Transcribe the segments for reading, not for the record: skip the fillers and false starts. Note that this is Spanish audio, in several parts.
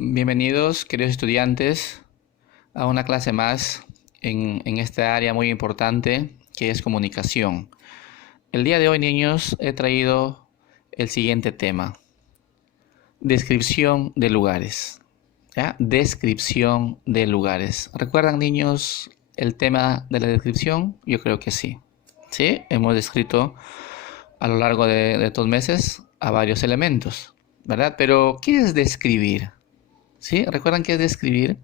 Bienvenidos, queridos estudiantes, a una clase más en esta área muy importante que es comunicación. El día de hoy, niños, he traído el siguiente tema: descripción de lugares. ¿Ya? Descripción de lugares. ¿Recuerdan, niños, el tema de la descripción? Yo creo que sí. Sí, hemos descrito a lo largo de estos meses a varios elementos, ¿verdad? Pero, ¿qué es describir? ¿Sí? ¿Recuerdan qué es describir?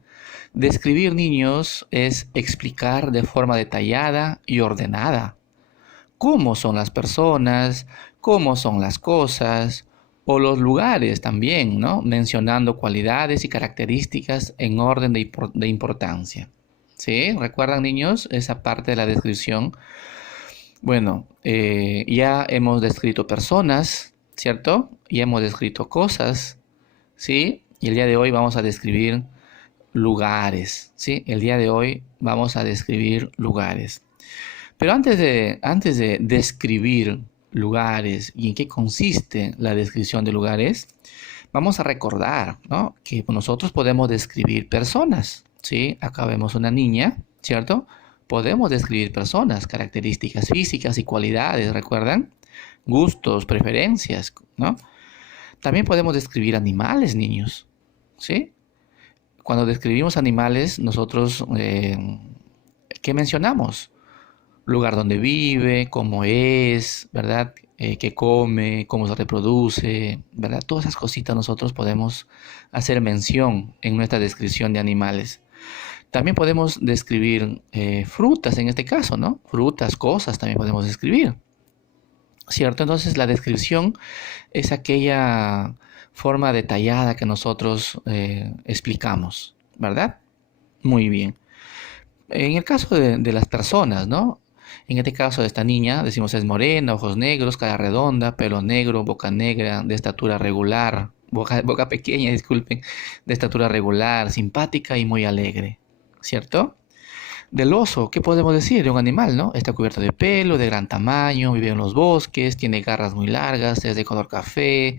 Describir, niños, es explicar de forma detallada y ordenada cómo son las personas, cómo son las cosas o los lugares también, ¿no? Mencionando cualidades y características en orden de importancia. ¿Sí? ¿Recuerdan, niños, esa parte de la descripción? Bueno, ya hemos descrito personas, ¿cierto? Ya hemos descrito cosas, ¿sí? Y el día de hoy vamos a describir lugares, ¿sí? El día de hoy vamos a describir lugares. Pero antes de describir lugares y en qué consiste la descripción de lugares, vamos a recordar, ¿no?, que nosotros podemos describir personas, ¿sí? Acá vemos una niña, ¿cierto? Podemos describir personas, características físicas y cualidades, ¿recuerdan? Gustos, preferencias, ¿no? También podemos describir animales, niños, ¿sí? Cuando describimos animales, nosotros, ¿qué mencionamos? Lugar donde vive, cómo es, ¿verdad? Qué come, cómo se reproduce, ¿verdad? Todas esas cositas nosotros podemos hacer mención en nuestra descripción de animales. También podemos describir frutas en este caso, ¿no? Frutas, cosas también podemos describir, ¿cierto? Entonces la descripción es aquella forma detallada que nosotros explicamos, ¿verdad? Muy bien. En el caso de las personas, ¿no? En este caso de esta niña, decimos es morena, ojos negros, cara redonda, pelo negro, boca negra, de estatura regular, boca pequeña, disculpen, de estatura regular, simpática y muy alegre, ¿cierto? Del oso, ¿qué podemos decir de un animal, no? Está cubierto de pelo, de gran tamaño, vive en los bosques, tiene garras muy largas, es de color café,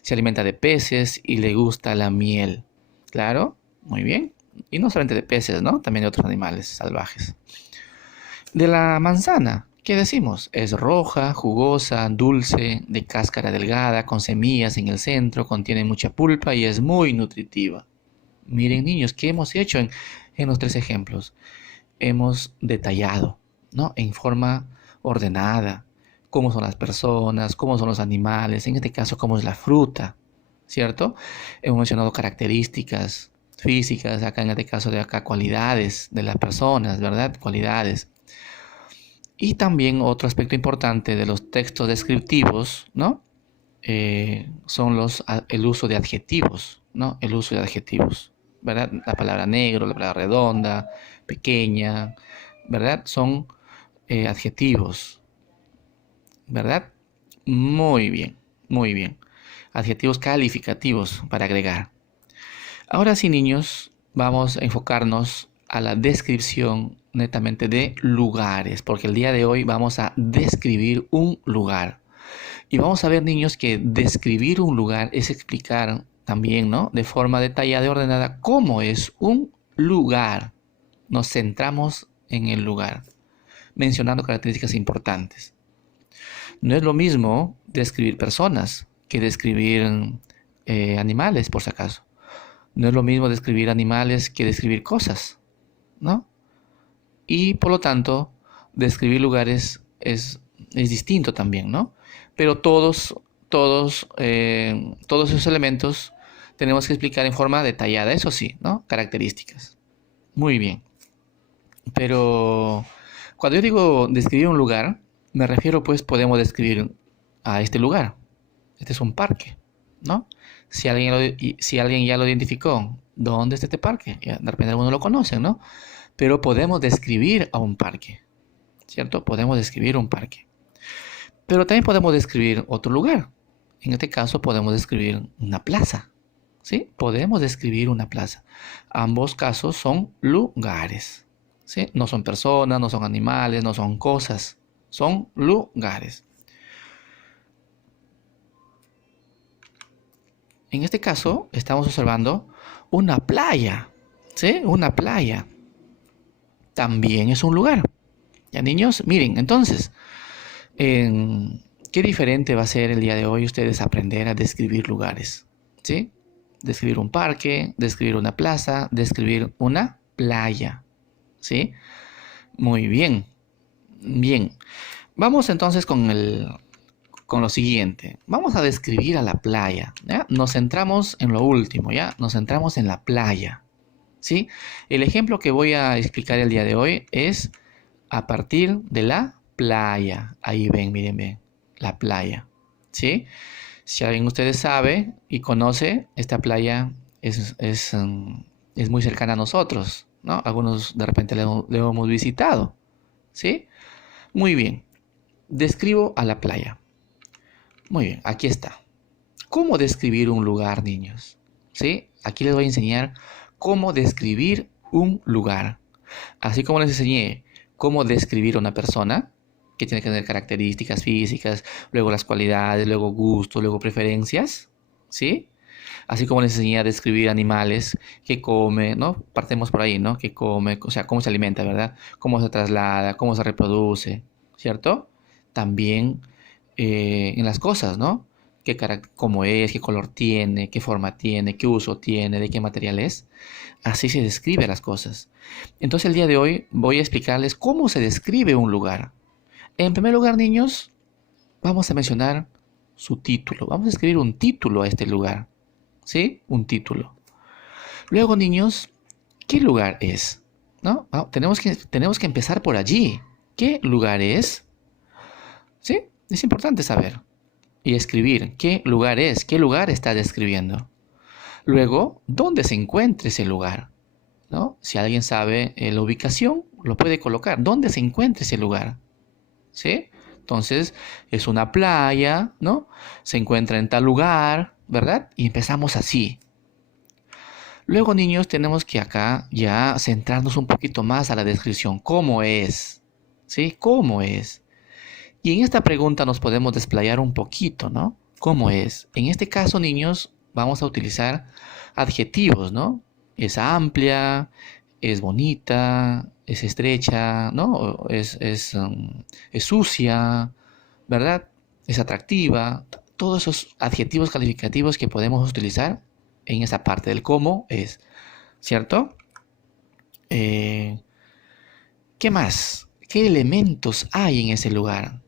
se alimenta de peces y le gusta la miel. ¿Claro? Muy bien. Y no solamente de peces, ¿no? También de otros animales salvajes. De la manzana, ¿qué decimos? Es roja, jugosa, dulce, de cáscara delgada, con semillas en el centro, contiene mucha pulpa y es muy nutritiva. Miren, niños, ¿qué hemos hecho en los tres ejemplos? Hemos detallado, ¿no? En forma ordenada, cómo son las personas, cómo son los animales, en este caso, cómo es la fruta, ¿cierto? Hemos mencionado características físicas, acá en este caso de acá, cualidades de las personas, ¿verdad? Cualidades. Y también otro aspecto importante de los textos descriptivos, ¿no? Son el uso de adjetivos, ¿no? El uso de adjetivos, ¿verdad? La palabra negro, la palabra redonda, pequeña, ¿verdad? Son adjetivos, ¿verdad? Muy bien, muy bien. Adjetivos calificativos para agregar. Ahora sí, niños, vamos a enfocarnos a la descripción netamente de lugares, porque el día de hoy vamos a describir un lugar. Y vamos a ver, niños, que describir un lugar es explicar también, ¿no? De forma detallada y ordenada cómo es un lugar. Nos centramos en el lugar, mencionando características importantes. No es lo mismo describir personas que describir animales, por si acaso. No es lo mismo describir animales que describir cosas, ¿no? Y por lo tanto, describir lugares es distinto también, ¿no? Pero todos esos elementos tenemos que explicar en forma detallada, eso sí, ¿no? Características. Muy bien. Pero cuando yo digo describir un lugar, me refiero, pues, podemos describir a este lugar. Este es un parque, ¿no? Si alguien ya lo identificó, ¿dónde está este parque? Ya, de repente algunos lo conocen, ¿no? Pero podemos describir a un parque, ¿cierto? Podemos describir un parque. Pero también podemos describir otro lugar. En este caso podemos describir una plaza, ¿sí? Podemos describir una plaza. Ambos casos son lugares, ¿sí? No son personas, no son animales, no son cosas, son lugares. en este caso estamos observando una playa, ¿sí? Una playa también es un lugar. Ya, niños, miren, entonces, ¿qué diferente va a ser el día de hoy ustedes aprender a describir lugares? ¿Sí? Describir un parque, describir una plaza, describir una playa. ¿Sí? Muy bien. Bien. Vamos entonces con lo siguiente. Vamos a describir a la playa. ¿Ya? Nos centramos en lo último, ¿ya? Nos centramos en la playa. ¿Sí? El ejemplo que voy a explicar el día de hoy es a partir de la playa. Ahí ven, miren, ven. La playa. ¿Sí? Si alguien de ustedes sabe y conoce, esta playa es muy cercana a nosotros, ¿no? Algunos de repente le hemos visitado. ¿Sí? Muy bien. Describo a la playa. Muy bien, aquí está. ¿Cómo describir un lugar, niños? ¿Sí? Aquí les voy a enseñar cómo describir un lugar. Así como les enseñé cómo describir a una persona, que tiene que tener características físicas, luego las cualidades, luego gustos, luego preferencias, ¿sí? Así como les enseñé a describir animales, que come, ¿no? Partemos por ahí, ¿no? Que come, o sea, cómo se alimenta, ¿verdad? Cómo se traslada, cómo se reproduce, ¿cierto? También en las cosas, ¿no? Cómo es, qué color tiene, qué forma tiene, qué uso tiene, de qué material es. Así se describe las cosas. Entonces el día de hoy voy a explicarles cómo se describe un lugar. En primer lugar, niños, vamos a mencionar su título. Vamos a escribir un título a este lugar. ¿Sí? Un título. Luego, niños, ¿qué lugar es? ¿No? Tenemos que empezar por allí. ¿Qué lugar es? ¿Sí? Es importante saber y escribir qué lugar es, qué lugar está describiendo. Luego, ¿dónde se encuentra ese lugar? ¿No? Si alguien sabe la ubicación, lo puede colocar. ¿Dónde se encuentra ese lugar? ¿Sí? Entonces, es una playa, ¿no? Se encuentra en tal lugar, ¿verdad? Y empezamos así. Luego, niños, tenemos que acá ya centrarnos un poquito más a la descripción. ¿Cómo es? ¿Sí? ¿Cómo es? Y en esta pregunta nos podemos desplayar un poquito, ¿no? ¿Cómo es? En este caso, niños, vamos a utilizar adjetivos, ¿no? Es amplia, es bonita, es estrecha, ¿no? Es sucia, ¿verdad? Es atractiva. Todos esos adjetivos calificativos que podemos utilizar en esa parte del cómo es, ¿cierto? Eh, ¿Qué más? ¿Qué elementos hay en ese lugar?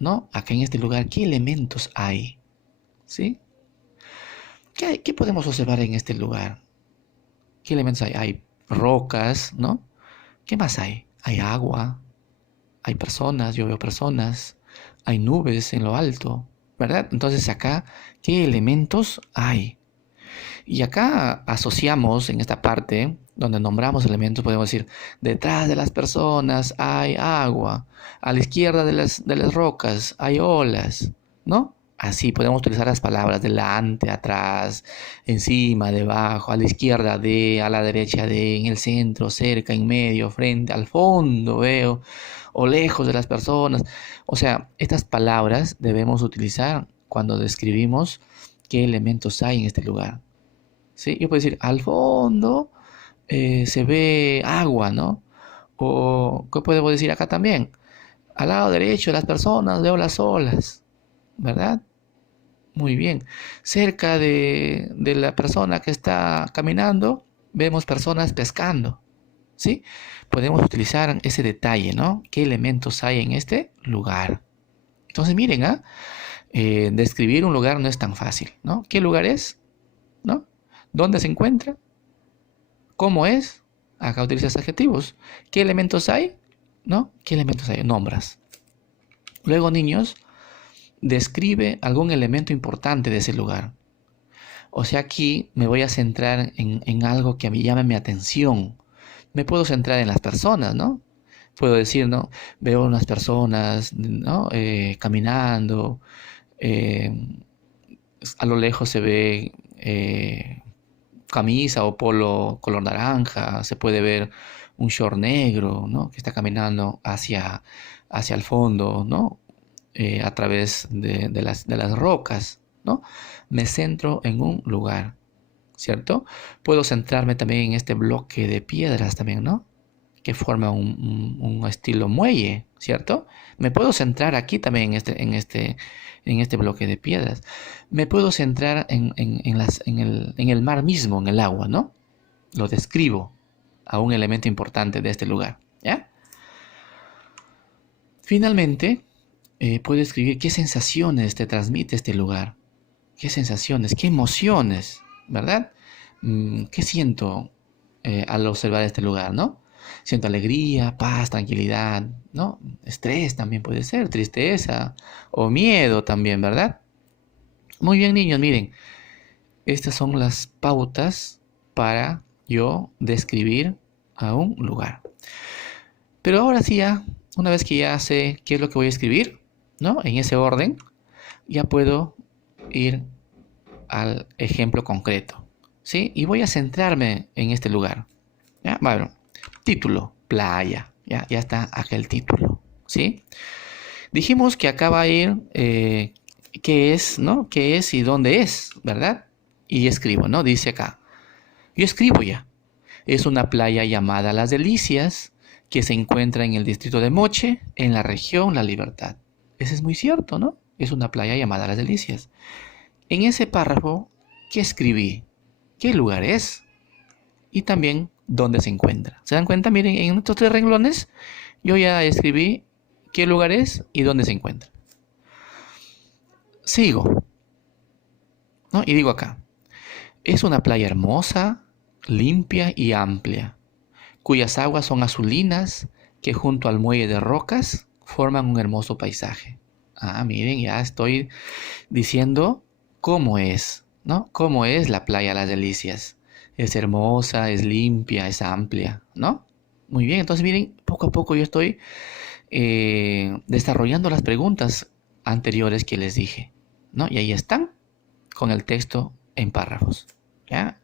¿No? Acá en este lugar, ¿qué elementos hay? ¿Sí? ¿Qué podemos observar en este lugar? ¿Qué elementos hay? Hay rocas, ¿no? ¿Qué más hay? Hay agua, hay personas, yo veo personas, hay nubes en lo alto, ¿verdad? Entonces acá, ¿qué elementos hay? Y acá asociamos en esta parte, donde nombramos elementos, podemos decir, detrás de las personas hay agua, a la izquierda de las rocas hay olas, ¿no? Así podemos utilizar las palabras delante, atrás, encima, debajo, a la izquierda de, a la derecha de, en el centro, cerca, en medio, frente, al fondo, veo, o lejos de las personas. O sea, estas palabras debemos utilizar cuando describimos qué elementos hay en este lugar. ¿Sí? Yo puedo decir, al fondo se ve agua, ¿no? O, ¿qué puedo decir acá también? Al lado derecho de las personas veo las olas, ¿verdad? Muy bien. Cerca de la persona que está caminando, vemos personas pescando, ¿sí? Podemos utilizar ese detalle, ¿no? ¿Qué elementos hay en este lugar? Entonces, miren, ¿ah? Describir un lugar no es tan fácil, ¿no? ¿Qué lugar es? ¿No? ¿Dónde se encuentra? ¿Cómo es? Acá utilizas adjetivos. ¿Qué elementos hay? ¿No? ¿Qué elementos hay? Nombras. Luego, niños, describe algún elemento importante de ese lugar. O sea, aquí me voy a centrar en algo que a mí llame mi atención. Me puedo centrar en las personas, ¿no? Puedo decir, ¿no? Veo unas personas, ¿no? Caminando. eh, a lo lejos se ve camisa o polo color naranja, se puede ver un short negro, ¿no? Que está caminando hacia el fondo, ¿no? A través de las rocas, ¿no? Me centro en un lugar, ¿cierto? Puedo centrarme también en este bloque de piedras también, ¿no? Que forma un estilo muelle, ¿cierto? Me puedo centrar aquí también en este bloque de piedras. Me puedo centrar en el mar mismo, en el agua, ¿no? Lo describo a un elemento importante de este lugar, ¿ya? Finalmente, puedo escribir qué sensaciones te transmite este lugar. ¿Qué sensaciones? ¿Qué emociones? ¿Verdad? ¿Qué siento al observar este lugar, no? Siento alegría, paz, tranquilidad, ¿no? Estrés también puede ser, tristeza o miedo también, ¿verdad? Muy bien, niños, miren, estas son las pautas para yo describir a un lugar. Pero ahora sí ya, una vez que ya sé qué es lo que voy a escribir, ¿no? En ese orden, ya puedo ir al ejemplo concreto, ¿sí? Y voy a centrarme en este lugar, ¿ya? Bueno, título, playa, ya está acá el título, ¿sí? Dijimos que acá va a ir qué es, ¿no? ¿Qué es y dónde es, ¿verdad? Y escribo, ¿no? Dice acá, yo escribo ya. Es una playa llamada Las Delicias, que se encuentra en el distrito de Moche, en la región La Libertad. Eso es muy cierto, ¿no? Es una playa llamada Las Delicias. En ese párrafo, ¿qué escribí? ¿Qué lugar es? Y también dónde se encuentra. ¿Se dan cuenta? Miren, en estos 3 renglones yo ya escribí qué lugar es y dónde se encuentra. Sigo, ¿no? Y digo acá, es una playa hermosa, limpia y amplia, cuyas aguas son azulinas, que junto al muelle de rocas forman un hermoso paisaje. Ah, miren, ya estoy diciendo cómo es, ¿no? Cómo es la playa Las Delicias. Es hermosa, es limpia, es amplia, ¿no? Muy bien, entonces miren, poco a poco yo estoy desarrollando las preguntas anteriores que les dije, ¿no? Y ahí están con el texto en párrafos, ¿ya?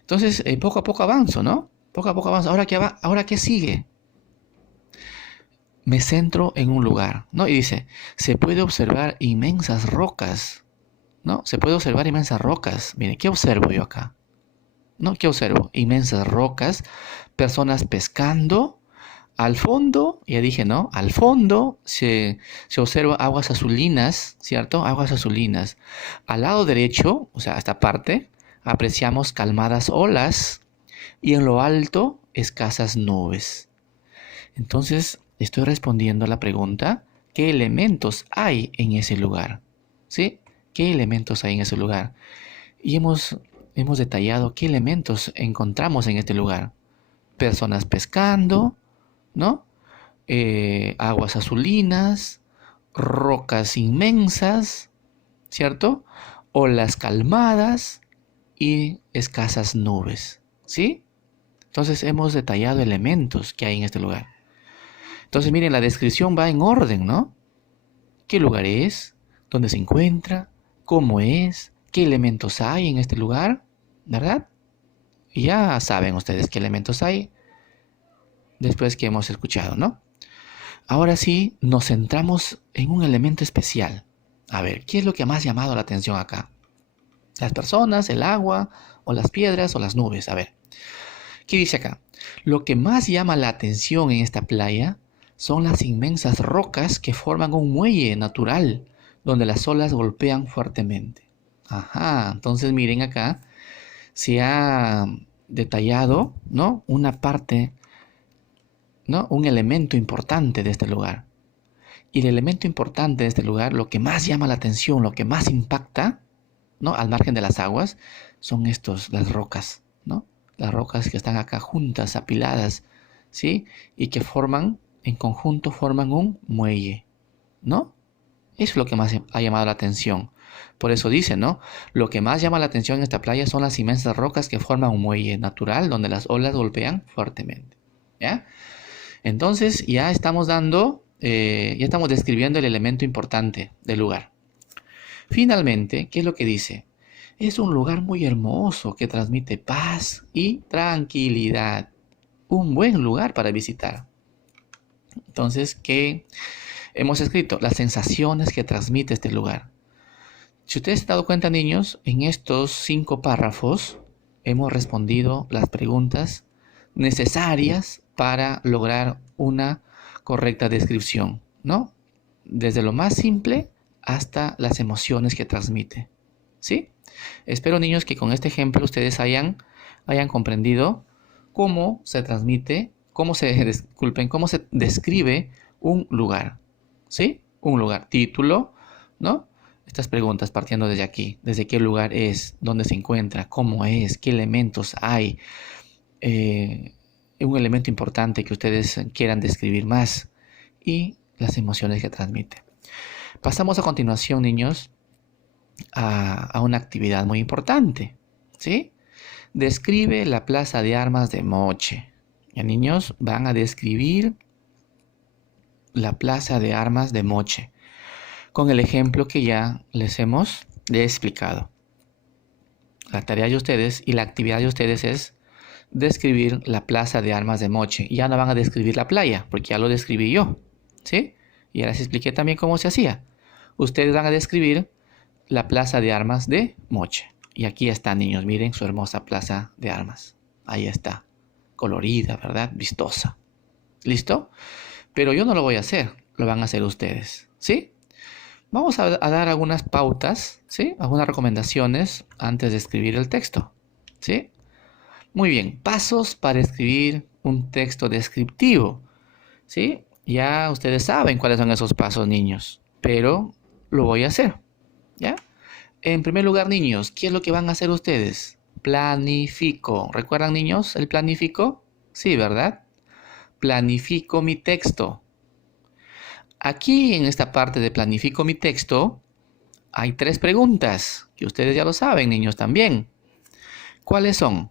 Entonces, poco a poco avanzo, ¿no? Poco a poco avanzo. Ahora qué sigue? Me centro en un lugar, ¿no? Y dice, se puede observar inmensas rocas, ¿no? Se puede observar inmensas rocas. Miren, ¿qué observo yo acá? ¿No? ¿Qué observo? Inmensas rocas, personas pescando. Al fondo, ya dije, ¿no? Al fondo se observa aguas azulinas, ¿cierto? Aguas azulinas. Al lado derecho, o sea, esta parte, apreciamos calmadas olas y en lo alto escasas nubes. Entonces, estoy respondiendo a la pregunta, ¿qué elementos hay en ese lugar? ¿Sí? ¿Qué elementos hay en ese lugar? Y hemos detallado qué elementos encontramos en este lugar. Personas pescando, ¿no? Aguas azulinas, rocas inmensas, ¿cierto? Olas calmadas y escasas nubes, ¿sí? Entonces hemos detallado elementos que hay en este lugar. Entonces miren, la descripción va en orden, ¿no? ¿Qué lugar es? ¿Dónde se encuentra? ¿Cómo es? ¿Qué elementos hay en este lugar? ¿Verdad? Y ya saben ustedes qué elementos hay después que hemos escuchado, ¿no? Ahora sí, nos centramos en un elemento especial. A ver, ¿qué es lo que más ha llamado la atención acá? ¿Las personas, el agua, o las piedras, o las nubes? A ver, ¿qué dice acá? Lo que más llama la atención en esta playa son las inmensas rocas que forman un muelle natural donde las olas golpean fuertemente. Ajá, entonces miren acá, se ha detallado, ¿no? Una parte, ¿no? Un elemento importante de este lugar. Y el elemento importante de este lugar, lo que más llama la atención, lo que más impacta, ¿no? Al margen de las aguas, son las rocas, ¿no? Las rocas que están acá juntas, apiladas, ¿sí? Y que en conjunto forman un muelle, ¿no? Eso es lo que más ha llamado la atención. Por eso dice, ¿no? Lo que más llama la atención en esta playa son las inmensas rocas que forman un muelle natural donde las olas golpean fuertemente, ¿ya? Entonces ya estamos ya estamos describiendo el elemento importante del lugar. Finalmente, ¿qué es lo que dice? Es un lugar muy hermoso que transmite paz y tranquilidad. Un buen lugar para visitar. Entonces, ¿qué hemos escrito? Las sensaciones que transmite este lugar. Si ustedes se han dado cuenta, niños, en estos 5 párrafos hemos respondido las preguntas necesarias para lograr una correcta descripción, ¿no? Desde lo más simple hasta las emociones que transmite, ¿sí? Espero, niños, que con este ejemplo ustedes hayan comprendido cómo se transmite, cómo se describe un lugar, ¿sí? Un lugar, título, ¿no? Estas preguntas partiendo desde aquí, desde qué lugar es, dónde se encuentra, cómo es, qué elementos hay, un elemento importante que ustedes quieran describir más y las emociones que transmite. Pasamos a continuación, niños, a una actividad muy importante, ¿sí? Describe la plaza de armas de Moche. Ya, niños, van a describir la plaza de armas de Moche con el ejemplo que ya les he explicado. La tarea de ustedes y la actividad de ustedes es describir la plaza de armas de Moche. Ya no van a describir la playa, porque ya lo describí yo, ¿sí? Y ahora les expliqué también cómo se hacía. Ustedes van a describir la plaza de armas de Moche. Y aquí está, niños, miren su hermosa plaza de armas. Ahí está, colorida, ¿verdad? Vistosa. ¿Listo? Pero yo no lo voy a hacer, lo van a hacer ustedes, ¿sí? Vamos a dar algunas pautas, ¿sí? Algunas recomendaciones antes de escribir el texto, ¿sí? Muy bien, pasos para escribir un texto descriptivo, ¿sí? Ya ustedes saben cuáles son esos pasos, niños, pero lo voy a hacer, ¿ya? En primer lugar, niños, ¿qué es lo que van a hacer ustedes? Planifico. ¿Recuerdan, niños, el planifico? Sí, ¿verdad? Planifico mi texto. Aquí en esta parte de planifico mi texto hay 3 preguntas que ustedes ya lo saben, niños, también. ¿Cuáles son?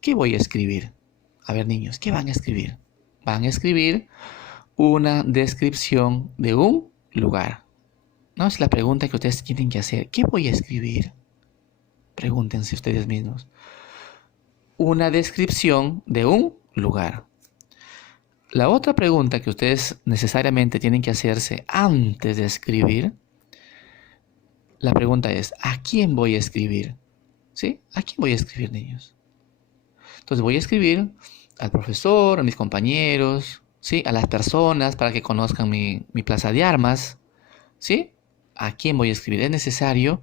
¿Qué voy a escribir? A ver, niños, ¿qué van a escribir? Van a escribir una descripción de un lugar. No es la pregunta que ustedes tienen que hacer. ¿Qué voy a escribir? Pregúntense ustedes mismos. Una descripción de un lugar. La otra pregunta que ustedes necesariamente tienen que hacerse antes de escribir, la pregunta es, ¿a quién voy a escribir? ¿Sí? ¿A quién voy a escribir, niños? Entonces voy a escribir al profesor, a mis compañeros, ¿sí? A las personas para que conozcan mi plaza de armas, ¿sí? ¿A quién voy a escribir? Es necesario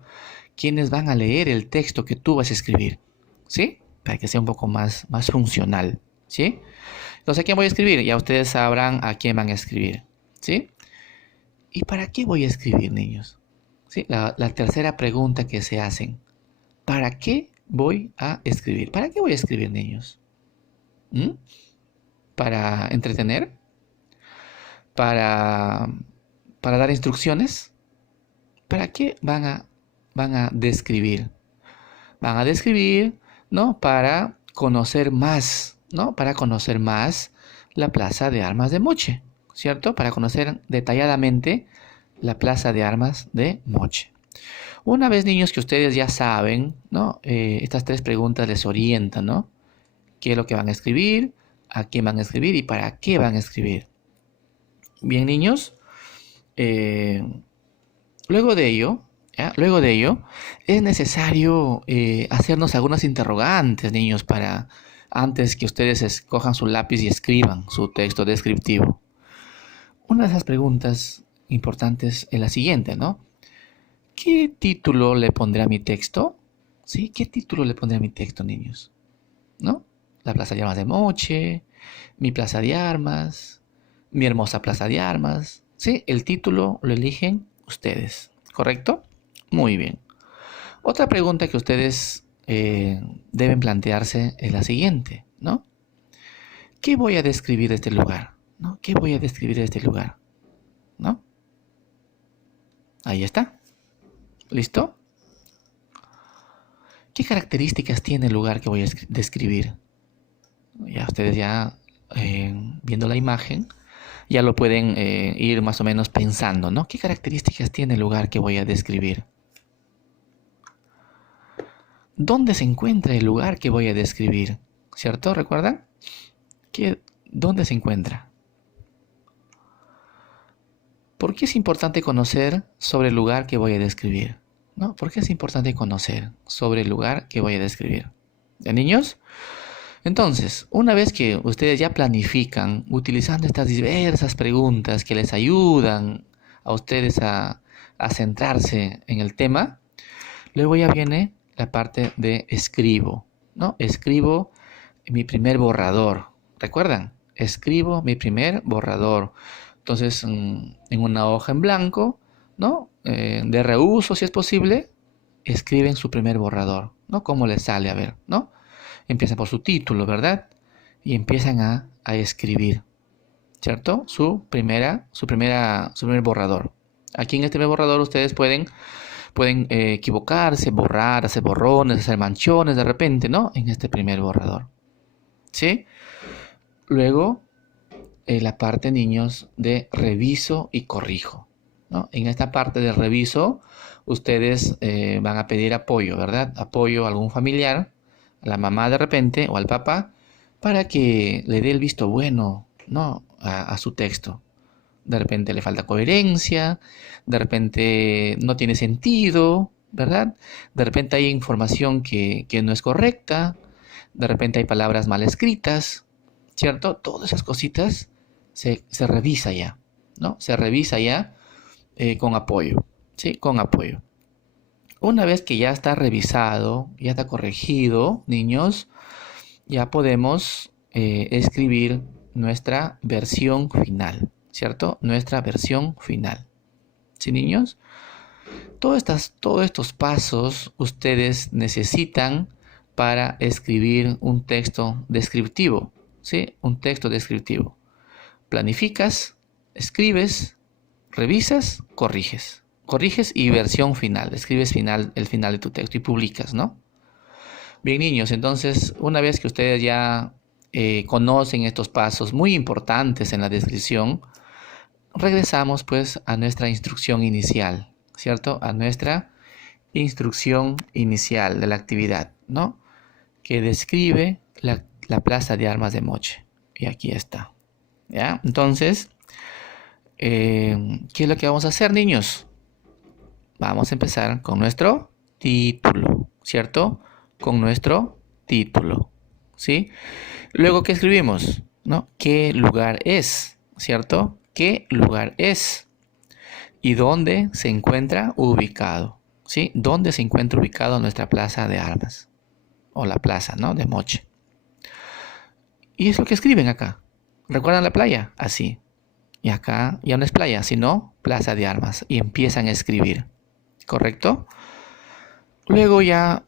quienes van a leer el texto que tú vas a escribir, ¿sí? Para que sea un poco más funcional, ¿sí? Entonces, ¿a quién voy a escribir? Ya ustedes sabrán a quién van a escribir, ¿sí? ¿Y para qué voy a escribir, niños? ¿Sí? La tercera pregunta que se hacen. ¿Para qué voy a escribir? ¿Para qué voy a escribir, niños? ¿Para entretener? ¿Para dar instrucciones? ¿Para qué van a describir? Van a describir, ¿no? Para conocer más, ¿no? Para conocer más la plaza de armas de Moche, ¿cierto? Para conocer detalladamente la plaza de armas de Moche. Una vez, niños, que ustedes ya saben, ¿no? Estas 3 preguntas les orientan, ¿no? ¿Qué es lo que van a escribir? ¿A quién van a escribir? ¿Y para qué van a escribir? Bien, niños. Luego de ello, es necesario hacernos algunas interrogantes, niños, para antes que ustedes escojan su lápiz y escriban su texto descriptivo. Una de esas preguntas importantes es la siguiente, ¿no? ¿Qué título le pondré a mi texto? ¿Sí? ¿Qué título le pondré a mi texto, niños? ¿No? La plaza de armas de Moche, mi plaza de armas, mi hermosa plaza de armas. ¿Sí? El título lo eligen ustedes, ¿correcto? Muy bien. Otra pregunta que ustedes deben plantearse es la siguiente, ¿no? ¿Qué voy a describir de este lugar? ¿No? ¿Qué voy a describir de este lugar? ¿No? Ahí está. ¿Listo? ¿Qué características tiene el lugar que voy a describir? Ya ustedes viendo la imagen, ya lo pueden ir más o menos pensando, ¿no? ¿Qué características tiene el lugar que voy a describir? ¿Dónde se encuentra el lugar que voy a describir? ¿Cierto?¿Recuerdan? ¿Dónde se encuentra? ¿Por qué es importante conocer sobre el lugar que voy a describir? ¿No? ¿Por qué es importante conocer sobre el lugar que voy a describir? ¿De niños? Entonces, una vez que ustedes ya planifican utilizando estas diversas preguntas que les ayudan a ustedes a centrarse en el tema, luego ya viene la parte de escribo, ¿no? Escribo mi primer borrador. ¿Recuerdan? Escribo mi primer borrador. Entonces, en una hoja en blanco, ¿no? De reuso, si es posible, escriben su primer borrador, ¿no? ¿Cómo les sale? A ver, ¿no? Empiezan por su título, ¿verdad? Y empiezan a escribir, ¿cierto? Su primer borrador. Aquí en este primer borrador ustedes pueden equivocarse, borrar, hacer borrones, hacer manchones de repente, ¿no? En este primer borrador, ¿sí? Luego, la parte, niños, de reviso y corrijo, ¿no? En esta parte de reviso, ustedes van a pedir apoyo, ¿verdad? Apoyo a algún familiar, a la mamá de repente o al papá, para que le dé el visto bueno, ¿no? A su texto. De repente le falta coherencia, de repente no tiene sentido, ¿verdad? De repente hay información que no es correcta, de repente hay palabras mal escritas, ¿cierto? Todas esas cositas se revisa ya, ¿no? Se revisa ya con apoyo, ¿sí? Con apoyo. Una vez que ya está revisado, ya está corregido, niños, ya podemos escribir nuestra versión final, ¿cierto? Nuestra versión final. ¿Sí, niños? Todos estos pasos ustedes necesitan para escribir un texto descriptivo, ¿sí? Un texto descriptivo. Planificas, escribes, revisas, corriges. Corriges y versión final. Escribes el final de tu texto y publicas, ¿no? Bien, niños, entonces, una vez que ustedes ya conocen estos pasos muy importantes en la descripción, regresamos pues a nuestra instrucción inicial, ¿cierto? A nuestra instrucción inicial de la actividad, ¿no? Que describe la plaza de armas de Moche. Y aquí está, ¿ya? Entonces, ¿qué es lo que vamos a hacer, niños? Vamos a empezar con nuestro título, ¿cierto? Con nuestro título, ¿sí? Luego, ¿qué escribimos? ¿No? ¿Qué lugar es? ¿Cierto? ¿Qué lugar es? ¿Y dónde se encuentra ubicado? ¿Sí? ¿Dónde se encuentra ubicado nuestra plaza de armas? O la plaza, ¿no? De Moche. Y es lo que escriben acá. ¿Recuerdan la playa? Así. Y acá ya no es playa, sino plaza de armas. Y empiezan a escribir. ¿Correcto? Luego ya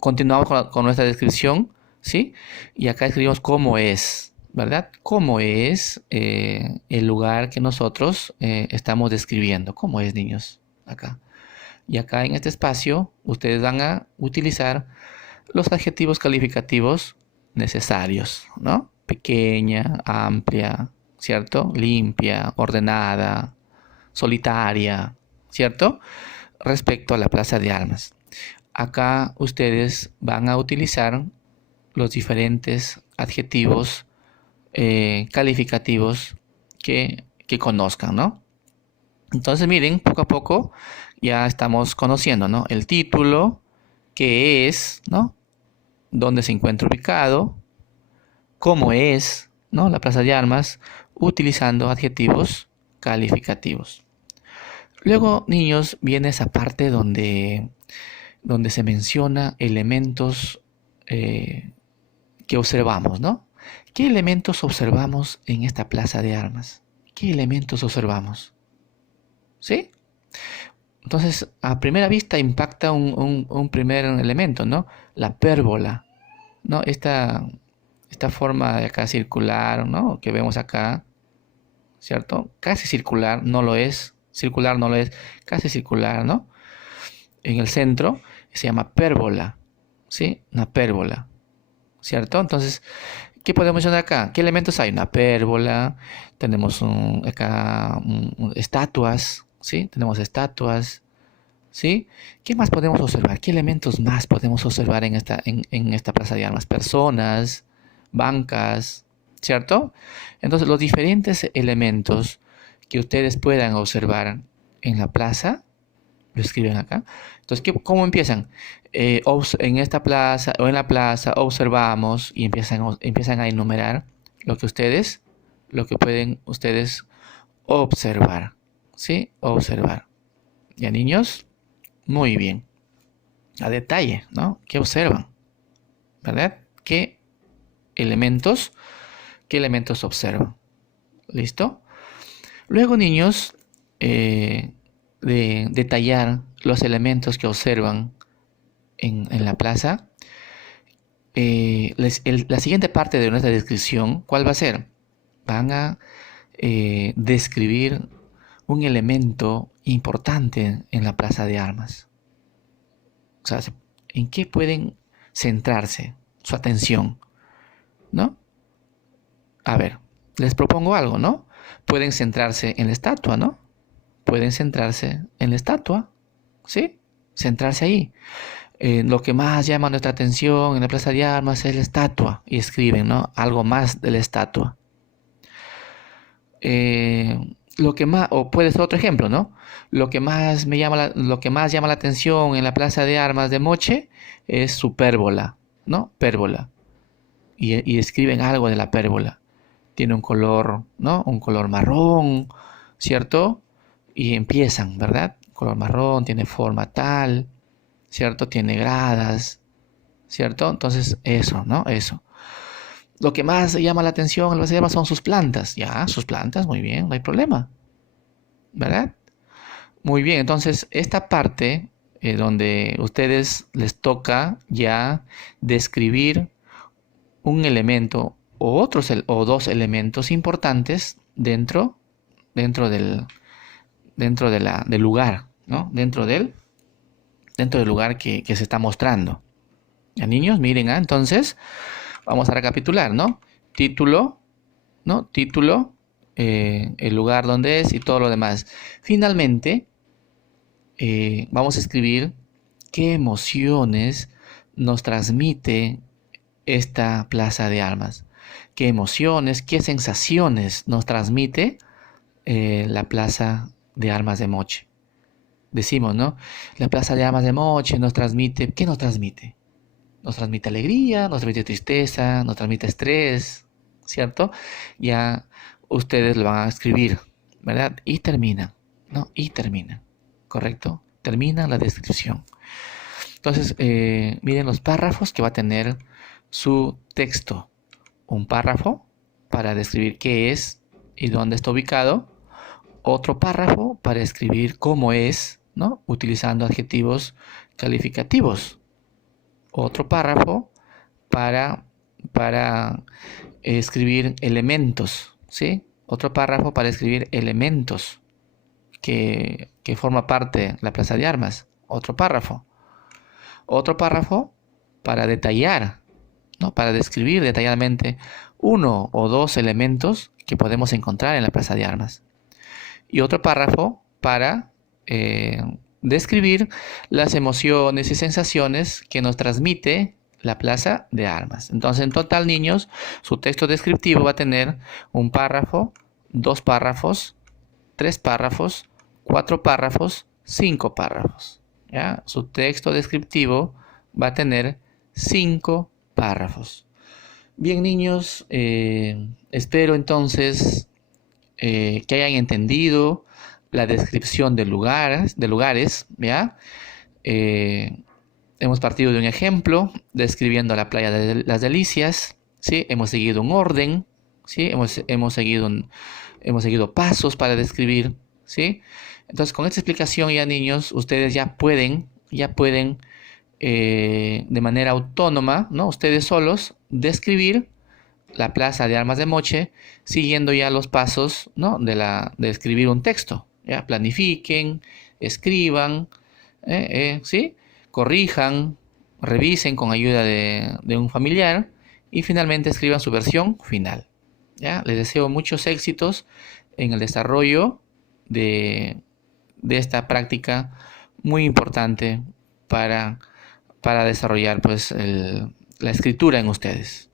continuamos con nuestra descripción, ¿sí? Y acá escribimos cómo es, ¿verdad? Cómo es el lugar que nosotros estamos describiendo. ¿Cómo es, niños? Acá. Y acá en este espacio ustedes van a utilizar los adjetivos calificativos necesarios, ¿no? Pequeña, amplia, ¿cierto? Limpia, ordenada, solitaria, ¿cierto? Respecto a la plaza de armas. Acá ustedes van a utilizar los diferentes adjetivos calificativos que conozcan, ¿no? Entonces miren, poco a poco ya estamos conociendo, ¿no? El título, qué es, ¿no? Dónde se encuentra ubicado, cómo es, ¿no? La plaza de armas, utilizando adjetivos calificativos. Luego, niños, viene esa parte donde se menciona elementos que observamos, ¿no? ¿Qué elementos observamos en esta plaza de armas? ¿Qué elementos observamos? ¿Sí? Entonces, a primera vista impacta un primer elemento, ¿no? La pérgola, ¿no? Esta forma de acá circular, ¿no? Que vemos acá, ¿cierto? Casi circular, no lo es. Circular no lo es, casi circular, ¿no? En el centro se llama pérgola, ¿sí? Una pérgola, ¿cierto? Entonces, ¿qué podemos mencionar acá? ¿Qué elementos hay? Una pérgola, tenemos acá estatuas, ¿sí? Tenemos estatuas, ¿sí? ¿Qué más podemos observar? ¿Qué elementos más podemos observar en esta plaza de armas? Personas, bancas, ¿cierto? Entonces, los diferentes elementos que ustedes puedan observar en la plaza, lo escriben acá. Entonces, ¿cómo empiezan? En esta plaza o en la plaza observamos y empiezan a enumerar lo que pueden ustedes observar, ¿sí? Observar. ¿Ya, niños? Muy bien. A detalle, ¿no? ¿Qué observan? ¿Verdad? ¿Qué elementos observan? ¿Listo? Luego, niños, de detallar los elementos que observan en la plaza, la siguiente parte de nuestra descripción, ¿cuál va a ser? Van a describir un elemento importante en la plaza de armas. O sea, ¿en qué pueden centrarse su atención? ¿No? A ver, les propongo algo, ¿no? Pueden centrarse en la estatua, ¿no? Pueden centrarse en la estatua, ¿sí? Centrarse ahí. Lo que más llama nuestra atención en la plaza de armas es la estatua. Y escriben, ¿no? Algo más de la estatua. Lo que más, o puede ser otro ejemplo, ¿no? Lo que más llama la atención en la plaza de armas de Moche es su pérbola, ¿no? Pérbola. Y escriben algo de la pérbola. Tiene un color, ¿no? Un color marrón, ¿cierto? Y empiezan, ¿verdad? Color marrón, tiene forma tal, ¿cierto? Tiene gradas, ¿cierto? Entonces, eso, ¿no? Eso. Lo que más llama la atención en las hierbas son sus plantas. Ya, sus plantas, muy bien, no hay problema, ¿verdad? Muy bien, entonces, esta parte donde ustedes les toca ya describir un elemento o o dos elementos importantes del lugar, ¿no? Dentro del lugar que se está mostrando. ¿Ya, niños? Miren, entonces vamos a recapitular, ¿no? Título, ¿no? Título, el lugar donde es y todo lo demás. Finalmente, vamos a escribir qué emociones nos transmite esta plaza de armas. ¿Qué emociones, qué sensaciones nos transmite la plaza de armas de Moche? Decimos, ¿no? La plaza de armas de Moche nos transmite, ¿qué nos transmite? Nos transmite alegría, nos transmite tristeza, nos transmite estrés, ¿cierto? Ya ustedes lo van a escribir, ¿verdad? Y terminan, ¿no? Y terminan, ¿correcto? Terminan la descripción. Entonces, miren los párrafos que va a tener su texto. Un párrafo para describir qué es y dónde está ubicado. Otro párrafo para escribir cómo es, ¿no? Utilizando adjetivos calificativos. Otro párrafo para escribir elementos, ¿sí? Otro párrafo para escribir elementos que forma parte de la plaza de armas. Otro párrafo. Otro párrafo para detallar, ¿no? Para describir detalladamente uno o dos elementos que podemos encontrar en la plaza de armas. Y otro párrafo para describir las emociones y sensaciones que nos transmite la plaza de armas. Entonces, en total, niños, su texto descriptivo va a tener un párrafo, dos párrafos, tres párrafos, cuatro párrafos, cinco párrafos. ¿Ya? Su texto descriptivo va a tener 5 párrafos. Bien, niños, espero entonces que hayan entendido la descripción de lugares, ¿ya? Hemos partido de un ejemplo describiendo la playa de las Delicias, ¿sí? Hemos seguido un orden, ¿sí? Hemos seguido pasos para describir, ¿sí? Entonces, con esta explicación ya, niños, ustedes ya pueden de manera autónoma, ¿no? Ustedes solos, describir la plaza de armas de Moche, siguiendo ya los pasos, ¿no? de escribir un texto. ¿Ya? Planifiquen, escriban, ¿sí? Corrijan, revisen con ayuda de un familiar y finalmente escriban su versión final. ¿Ya? Les deseo muchos éxitos en el desarrollo de esta práctica muy importante para desarrollar pues, la escritura en ustedes.